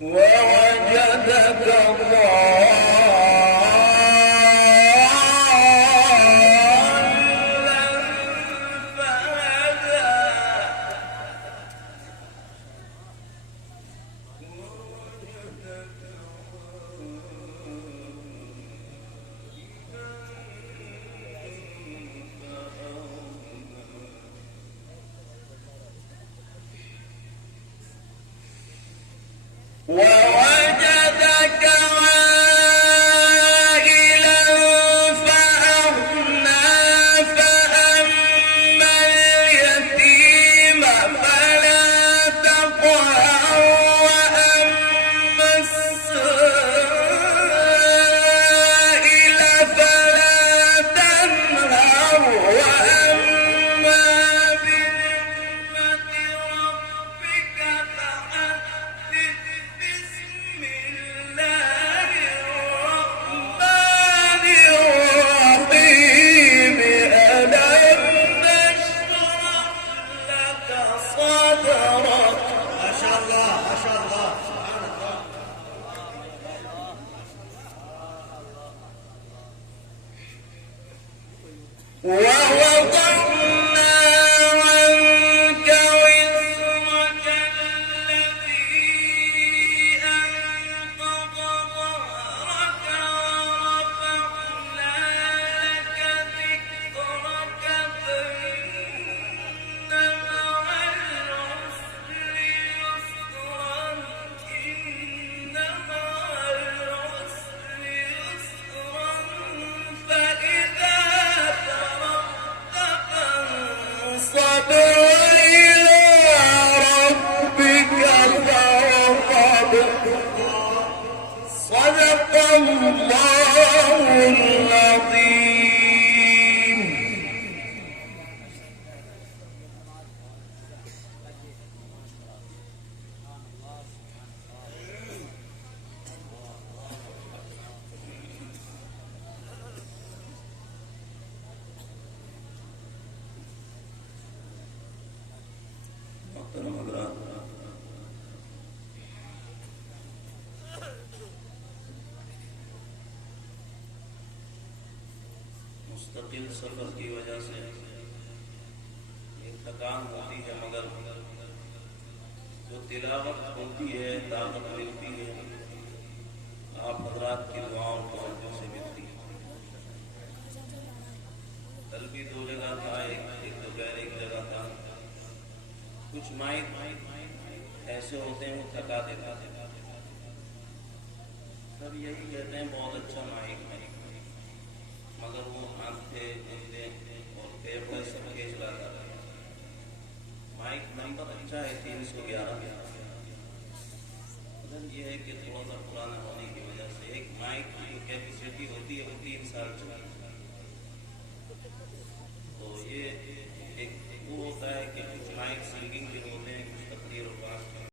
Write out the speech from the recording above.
ووجدك ووجدك عائلا فأغنى فأما اليتيم فلا تقهر وأما السائل فلا تنهر وأما بنعمة ربك فحدث بسم الله الرحمن الرحيم ألم نشرح لك صدرك ما شاء الله ما شاء الله سبحان الله. ووضعنا عنك وزرك الذي أنقض ظهرك ورفعنا لك ذكرك فإن مع العسر يسرا إن مع العسر يسرا فإذا فرغت فانصب وإلى ربك فارغب صدق الله العظيم. محترم حضرات، मुस्तकिल सफर की वजह से एक थकान होती है, मगर जो तिलावत होती है, ताकत मिलती है, आप हजरात की दुआओं को तवज्जो से मिलती है। कल भी दो जगह था, एक दोपहर एक जगह था। कुछ माइक ऐसे होते हैं वो थका देता है। सब यही कहते हैं बहुत अच्छा माइक है, मगर वो आंखें गुंदे और फेफड़े सब खींच लाता है। माइक नंबर अच्छा है 311, मगर ये है कि थोड़ा सा पुराना होने की वजह से एक माइक की जो कैपेसिटी होती है वो 3 साल चलती है।